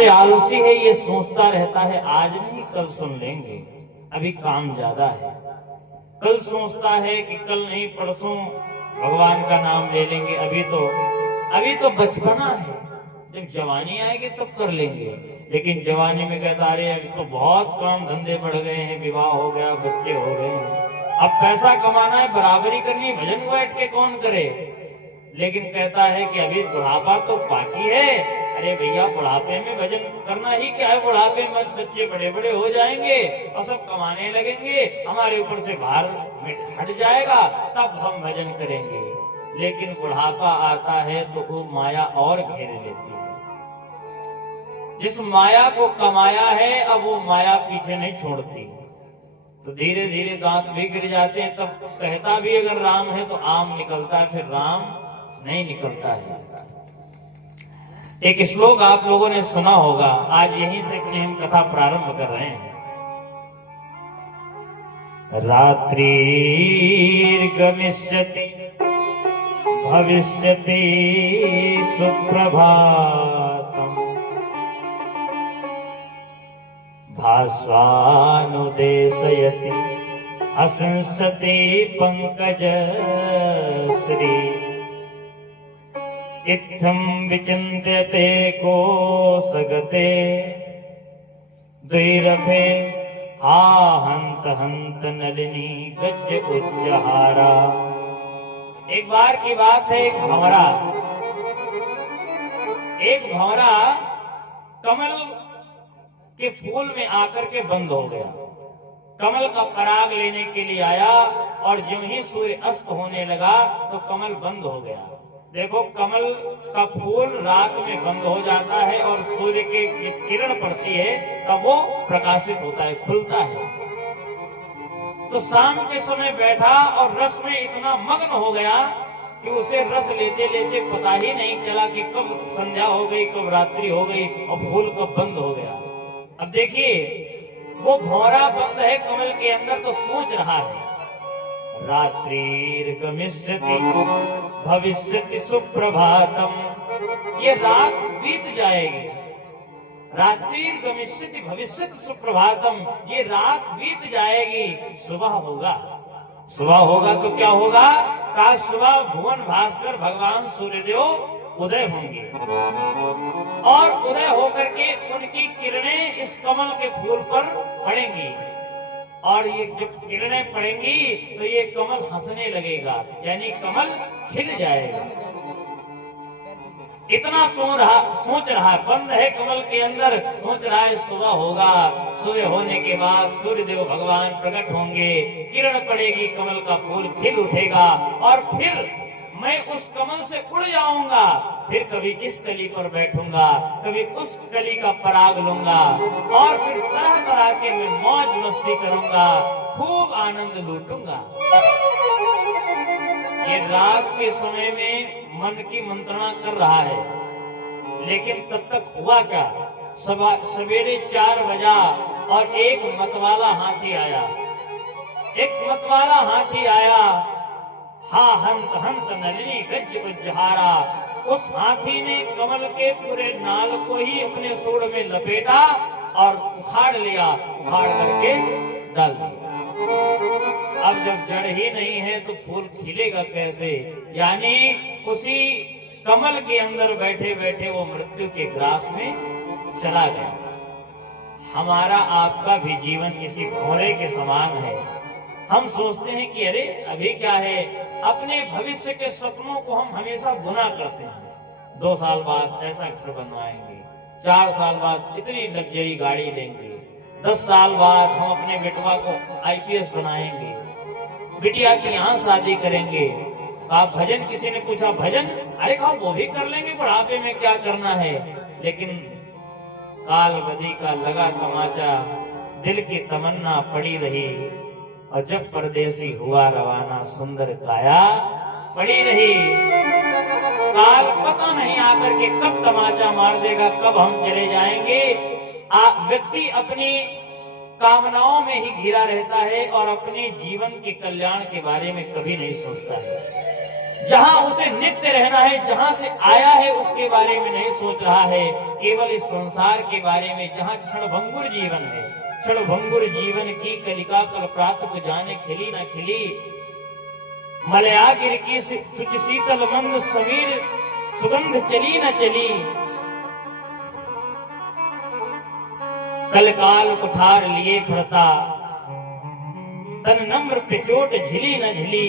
से आलसी है, ये सोचता रहता है आज नहीं कल सुन लेंगे, अभी काम ज्यादा है। कल सोचता है कि कल नहीं परसों भगवान का नाम ले लेंगे, अभी तो बचपना है, जब जवानी आएगी तब कर लेंगे। लेकिन जवानी में कहता अरे अभी तो बहुत काम धंधे बढ़ गए हैं, विवाह हो गया, बच्चे हो गए हैं, अब पैसा कमाना है, बराबरी करनी है, भजन बैठ के कौन करे। लेकिन कहता है कि अभी बुढ़ापा तो बाकी है। अरे भैया बुढ़ापे में भजन करना ही क्या है, बुढ़ापे में बच्चे बड़े बड़े हो जाएंगे और सब कमाने लगेंगे, हमारे ऊपर से भार हट जाएगा, तब हम भजन करेंगे। लेकिन बुढ़ापा आता है तो वो माया और घेर लेती है। जिस माया को कमाया है अब वो माया पीछे नहीं छोड़ती, तो धीरे धीरे दांत भी गिर जाते हैं। तब कहता भी अगर राम है तो आम निकलता है, फिर राम नहीं निकलता है। एक श्लोक आप लोगों ने सुना होगा, आज यहीं से अपनी हम कथा प्रारंभ कर रहे हैं। रात्रिर्गमिष्यति भविष्यति सुप्रभातम् भास्वानुदेशयति हसंसति पंकजश्री इत्थं विचिन्त्यते कोसगते द्वैरभे हा हंत हंत नलिनी गज उच्चहारा। एक बार की बात है, एक भंवरा कमल के फूल में आकर के बंद हो गया। कमल का पराग लेने के लिए आया और ज्यों ही सूर्य अस्त होने लगा तो कमल बंद हो गया। देखो कमल का फूल रात में बंद हो जाता है और सूर्य की किरण पड़ती है तब वो प्रकाशित होता है, खुलता है। तो शाम के समय बैठा और रस में इतना मग्न हो गया कि उसे रस लेते लेते पता ही नहीं चला कि कब संध्या हो गई, कब रात्रि हो गई और फूल कब बंद हो गया। अब देखिए वो भंवरा बंद है कमल के अंदर तो सोच रहा है रात्रिर्गमिष्यति भविष्यति सुप्रभातम, ये रात बीत जाएगी। रात्रिर्गमिष्यति भविष्यति सुप्रभातम, ये रात बीत जाएगी, सुबह होगा। सुबह होगा तो क्या होगा, का सुबह भुवन भास्कर भगवान सूर्यदेव उदय होंगे और उदय होकर के उनकी किरणें इस कमल के फूल पर पड़ेंगी और ये जब किरणें पड़ेंगी तो ये कमल हंसने लगेगा, यानी कमल खिल जाएगा। इतना सोच रहा है, बंद है कमल के अंदर, सोच रहा है सुबह होगा, सुबह होने के बाद सूर्यदेव भगवान प्रकट होंगे, किरण पड़ेगी, कमल का फूल खिल उठेगा और फिर मैं उस कमल से उड़ जाऊंगा, फिर कभी इस कली पर बैठूंगा, कभी उस कली का पराग लूंगा और फिर तरह तरह के मैं मौज मस्ती करूंगा, खूब आनंद लूटूंगा। ये रात के समय में मन की मंत्रणा कर रहा है, लेकिन तब तक हुआ क्या, सवेरे 4 बजा और एक मतवाला हाथी आया, हा हंत हंत नलिनी गज उज्जहारा। उस हाथी ने कमल के पूरे नाल को ही अपने सूंड में लपेटा और उखाड़ करके डाल दिया। अब जब जड़ ही नहीं है तो फूल खिलेगा कैसे, यानी उसी कमल के अंदर बैठे बैठे वो मृत्यु के ग्रास में चला गया। हमारा आपका भी जीवन इसी घोड़े के समान है। हम सोचते हैं कि अरे अभी क्या है, अपने भविष्य के सपनों को हम हमेशा बुना करते हैं। 2 साल बाद ऐसा घर बनवाएंगे, 4 साल बाद इतनी लग्जरी गाड़ी लेंगे, 10 साल बाद हम अपने बेटवा को IPS बनाएंगे, बिटिया की यहाँ शादी करेंगे। आप भजन, किसी ने पूछा भजन, अरे कहा वो भी कर लेंगे, बुढ़ापे में क्या करना है। लेकिन काल बदी का लगा तमाचा, दिल की तमन्ना पड़ी रही और जब परदेसी हुआ रवाना, सुंदर काया पड़ी रही। काल पता नहीं आकर के कब तमाचा मार देगा, कब हम चले जाएंगे। व्यक्ति अपनी कामनाओं में ही घिरा रहता है और अपने जीवन के कल्याण के बारे में कभी नहीं सोचता है। जहां उसे नित्य रहना है, जहां से आया है उसके बारे में नहीं सोच रहा है, केवल इस संसार के बारे में, जहां क्षणभंगुर जीवन है। क्षणभंगुर जीवन की कलिका कल प्रात को जाने खिली न खिली, मलयागिर की शुचि शीतल मंद समीर सुगंध चली न चली। कल काल कुठार लिए फरता, तन नम्र पे चोट झिली न झिली,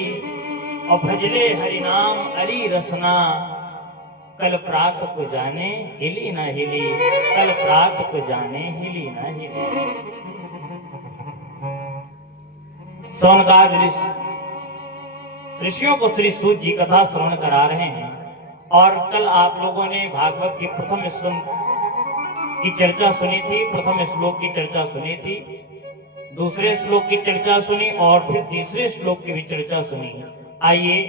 और भजले हरिनाम अरी रसना, कल प्रात को जाने हिली न हिली, कल प्रात को जाने हिली न हिली। सोनकाद ऋषियों को श्री सूत जी कथा श्रवण करा रहे हैं। और कल आप लोगों ने भागवत की प्रथम स्कंद की चर्चा सुनी थी, प्रथम श्लोक की चर्चा सुनी थी, दूसरे श्लोक की चर्चा सुनी और फिर तीसरे श्लोक की भी चर्चा सुनी। आइए,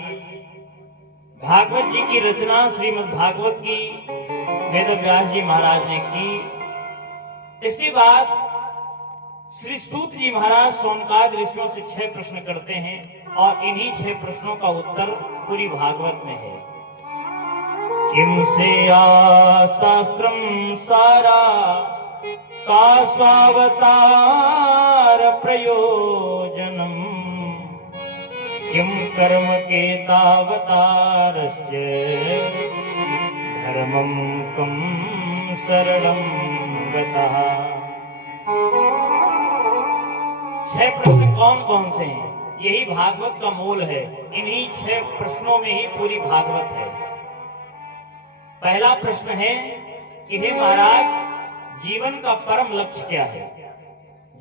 भागवत जी की रचना श्रीमद् भागवत की वेदव्यास जी महाराज ने की। इसके बाद श्री सूत जी महाराज सोनकाद ऋषियों से 6 प्रश्न करते हैं और इन्हीं 6 प्रश्नों का उत्तर पूरी भागवत में है। किम से शास्त्रम सारा का स्वावतार प्रयोजनम, किम कर्म के तावतारस्य धर्मम कम शरणम गतः। 6 प्रश्न कौन कौन से हैं? यही भागवत का मूल है। इन्हीं 6 प्रश्नों में ही पूरी भागवत है। पहला प्रश्न है कि हे महाराज, जीवन का परम लक्ष्य क्या है?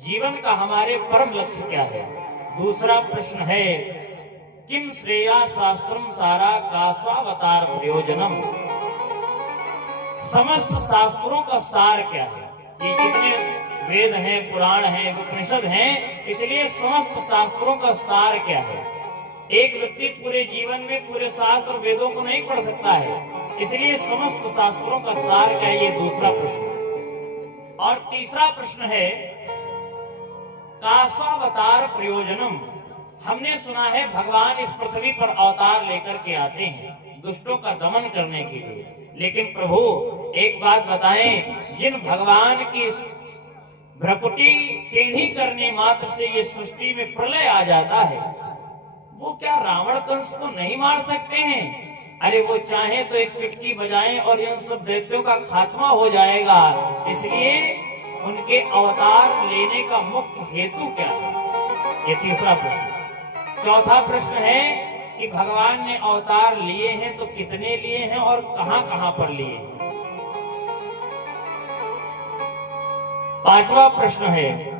जीवन का हमारे परम लक्ष्य क्या है? दूसरा प्रश्न है किम श्रेया शास्त्रम सारा का स्वावतार प्रयोजनम, समस्त शास्त्रों का सार क्या है? ये जितने वेद हैं, पुराण हैं, उपनिषद हैं, इसलिए समस्त शास्त्रों का सार क्या है? एक व्यक्ति पूरे जीवन में पूरे शास्त्र वेदों को नहीं पढ़ सकता है, इसलिए समस्त शास्त्रों का सार क्या है? ये दूसरा प्रश्न। और तीसरा प्रश्न है कास्वावतार प्रयोजनम। हमने सुना है भगवान इस पृथ्वी पर अवतार लेकर के आते हैं दुष्टों का दमन करने के लिए, लेकिन प्रभु एक बात बताएं, जिन भगवान की भ्रकुटी टेढ़ी करने मात्र से ये सृष्टि में प्रलय आ जाता है, वो क्या रावण कंस को नहीं मार सकते हैं? अरे वो चाहे तो एक चुटकी बजाएं और इन सब दैत्यों का खात्मा हो जाएगा। इसलिए उनके अवतार लेने का मुख्य हेतु क्या है? ये तीसरा प्रश्न। चौथा प्रश्न है कि भगवान ने अवतार लिए हैं तो कितने लिए हैं और कहां कहां पर लिए हैं? पांचवा प्रश्न है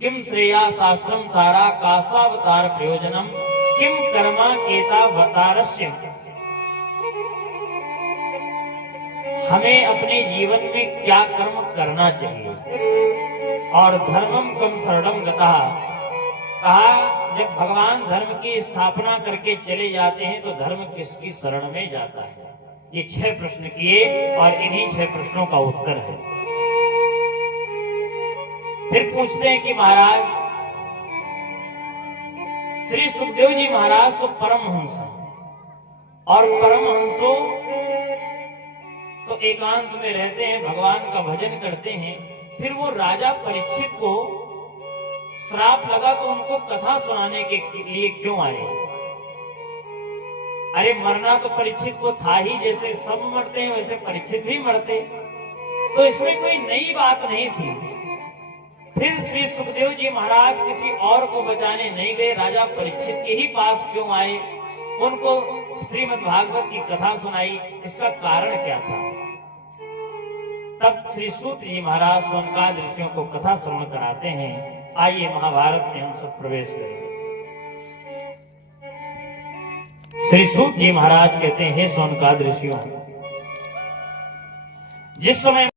किम श्रेया शास्त्रम सारा कास्वावतार प्रयोजनम, किम कर्मा केतावतारस्य। हमें अपने जीवन में क्या कर्म करना चाहिए? और धर्मम कम शरणम गतः, कहा जब भगवान धर्म की स्थापना करके चले जाते हैं तो धर्म किसकी शरण में जाता है? ये 6 प्रश्न किए और इन्हीं 6 प्रश्नों का उत्तर है। फिर पूछते हैं कि महाराज, श्री सुखदेव जी महाराज तो परमहंस हैं और परमहंसों तो एकांत में रहते हैं, भगवान का भजन करते हैं। फिर वो राजा परीक्षित को श्राप लगा तो उनको कथा सुनाने के लिए क्यों आए? अरे मरना तो परीक्षित को था ही, जैसे सब मरते हैं वैसे परीक्षित भी मरते, तो इसमें कोई नई बात नहीं थी। फिर श्री सुखदेव जी महाराज किसी और को बचाने नहीं गए, राजा परीक्षित के ही पास क्यों आए? उनको श्रीमद् भागवत की कथा सुनाई, इसका कारण क्या था? तब श्री सूत जी महाराज सोनकाद ऋषियों को कथा श्रवण कराते हैं। आइए महाभारत में हम सब प्रवेश करें। श्री सूत जी महाराज कहते हैं, सोनकाद ऋषियों, जिस समय